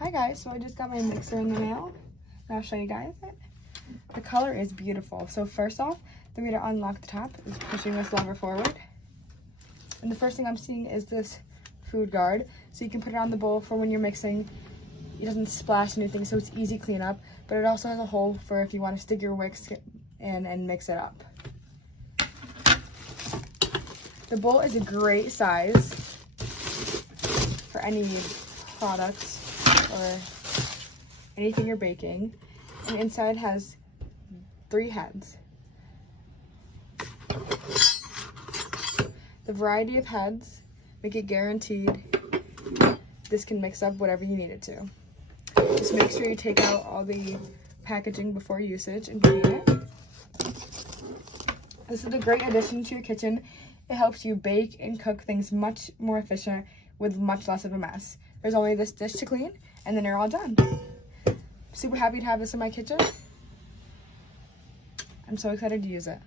Hi guys, so I just got my mixer in the mail, and I'll show you guys it. The color is beautiful. So first off, the way to unlock the top is pushing this lever forward. And the first thing I'm seeing is this food guard. So you can put it on the bowl for when you're mixing. It doesn't splash anything, so it's easy cleanup. But it also has a hole for if you want to stick your Whisk in and mix it up. The bowl is a great size for any products or anything you're baking. And inside has 3 heads. The variety of heads make it guaranteed this can mix up whatever you need it to. Just make sure you take out all the packaging before usage and clean it. This is a great addition to your kitchen. It helps you bake and cook things much more efficient with much less of a mess. There's only this dish to clean, and then you're all done. Super happy to have this in my kitchen. I'm so excited to use it.